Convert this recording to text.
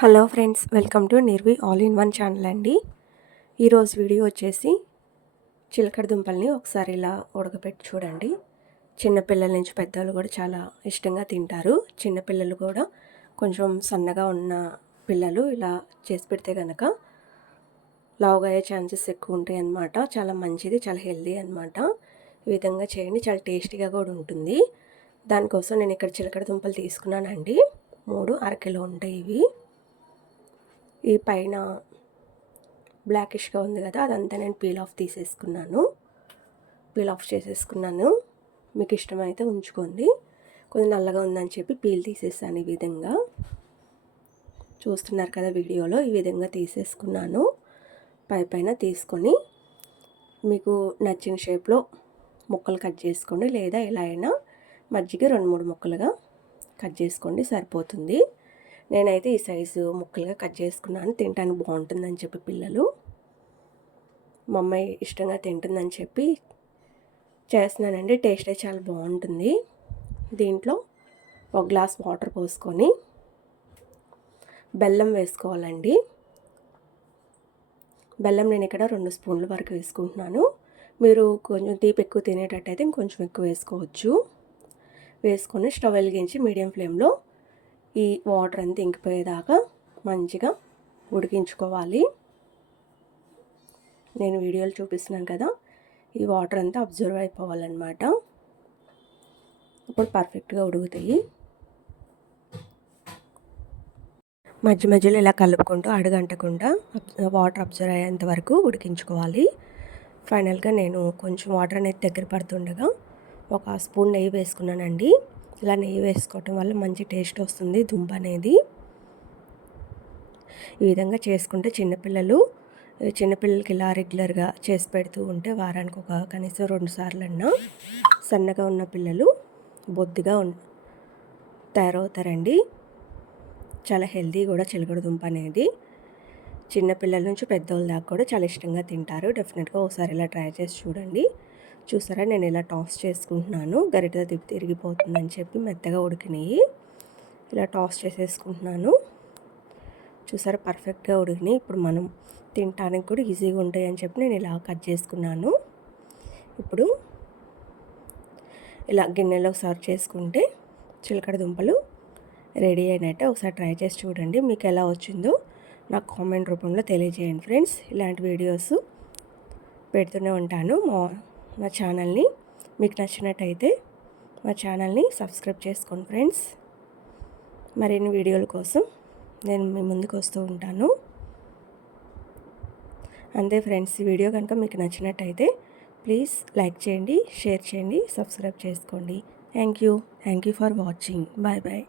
Hello friends, welcome to Nirvi all in one channel అండి. ఈరోజు video వచ్చేసి చిలకడ దుంపల్ని ఒకసారి ఇలా ఉడకపెట్టి చూడండి. చిన్నపిల్లల నుంచి పెద్దవాళ్ళు కూడా చాలా ఇష్టంగా తింటారు. చిన్నపిల్లలు కూడా కొంచెం సన్నగా ఉన్న పిల్లలు ఇలా చేసి పెడితే కనుక లావుగా అయ్యే ఛాన్సెస్ ఎక్కువ ఉంటాయి అన్నమాట. చాలా మంచిది, చాలా హెల్దీ అనమాట. ఈ విధంగా చేయండి, చాలా టేస్టీగా కూడా ఉంటుంది. దానికోసం నేను ఇక్కడ చిలకడ దుంపలు తీసుకున్నానండి. 3 అరకిలో ఉంటాయి ఇవి. ఈ పైన బ్లాకిష్గా ఉంది కదా, అదంతా నేను పీల్ ఆఫ్ చేసేసుకున్నాను. మీకు ఇష్టమైతే ఉంచుకోండి. కొంచెం నల్లగా ఉందని చెప్పి పీల్ తీసేసాను. ఈ విధంగా చూస్తున్నారు కదా వీడియోలో, ఈ విధంగా తీసేసుకున్నాను. పైన తీసుకొని మీకు నచ్చిన షేప్లో ముక్కలు కట్ చేసుకోండి, లేదా ఎలా అయినా మజ్జిగ 2-3 ముక్కలుగా కట్ చేసుకోండి, సరిపోతుంది. నేనైతే ఈ సైజు ముక్కలుగా కట్ చేసుకున్నాను. తినడానికి బాగుంటుందని చెప్పి పిల్లలు, మా అమ్మాయి ఇష్టంగా తింటుందని చెప్పి చేస్తున్నానండి. టేస్ట్ అయితే చాలా బాగుంటుంది. దీంట్లో 1 గ్లాస్ వాటర్ పోసుకొని బెల్లం వేసుకోవాలండి. బెల్లం నేను ఇక్కడ 2 స్పూన్ల వరకు వేసుకుంటున్నాను. మీరు కొంచెం తీపి ఎక్కువ తినేటట్టయితే ఇంకొంచెం ఎక్కువ వేసుకోవచ్చు. వేసుకొని స్టవ్ వెలిగించి మీడియం ఫ్లేమ్లో ఈ వాటర్ అంతా ఇంకిపోయేదాకా మంచిగా ఉడికించుకోవాలి. నేను వీడియోలు చూపిస్తున్నాను కదా, ఈ వాటర్ అంతా అబ్జర్వ్ అయిపోవాలన్నమాట. ఇప్పుడు పర్ఫెక్ట్గా ఉడుకుతాయి. మధ్య మధ్యలో ఇలా కలుపుకుంటూ అడుగంటకుండా వాటర్ అబ్జర్వ్ అయ్యేంత వరకు ఉడికించుకోవాలి. ఫైనల్గా నేను కొంచెం వాటర్ అనేది దగ్గర పడుతుండగా 1 స్పూన్ నెయ్యి వేసుకున్నానండి. ఇలా నెయ్యి వేసుకోవటం వల్ల మంచి టేస్ట్ వస్తుంది దుంప అనేది. ఈ విధంగా చేసుకుంటే చిన్నపిల్లలకి ఇలా రెగ్యులర్గా చేసి పెడుతూ ఉంటే వారానికి కనీసం 2 సార్లన్నా సన్నగా ఉన్న పిల్లలు బొద్దుగా తయారవుతారండి. చాలా హెల్దీ కూడా చిలకడ దుంప అనేది. చిన్నపిల్లల నుంచి పెద్దవాళ్ళ దాకా కూడా చాలా ఇష్టంగా తింటారు. డెఫినెట్గా ఒకసారి ఇలా ట్రై చేసి చూడండి. చూసారా, నేను ఇలా టాస్ చేసుకుంటున్నాను. గరిటెతో తిప్పి తిరిగిపోతుందని చెప్పి మెత్తగా ఉడికినాయి. ఇలా టాస్ చేసేసుకుంటున్నాను. చూసారా, పర్ఫెక్ట్గా ఉడికినాయి. ఇప్పుడు మనం తినడానికి కూడా ఈజీగా ఉంటాయి అని చెప్పి నేను ఇలా కట్ చేసుకున్నాను. ఇప్పుడు ఇలా గిన్నెలో సర్వ్ చేసుకుంటే చిలకడ దుంపలు రెడీ అయినట్టే. ఒకసారి ట్రై చేసి చూడండి. మీకు ఎలా వచ్చిందో నాకు కామెంట్ రూపంలో తెలియజేయండి ఫ్రెండ్స్. ఇలాంటి వీడియోస్ పెడుతూనే ఉంటాను. మా ఛానల్ని మీకు నచ్చినట్టయితే మా ఛానల్ని సబ్స్క్రైబ్ చేసుకోండి ఫ్రెండ్స్. మరిన్ని వీడియోల కోసం నేను మీ ముందుకు వస్తూ ఉంటాను. అంతే ఫ్రెండ్స్, ఈ వీడియో కనుక మీకు నచ్చినట్టయితే ప్లీజ్ లైక్ చేయండి, షేర్ చేయండి, సబ్స్క్రైబ్ చేసుకోండి. Thank you for watching. Bye.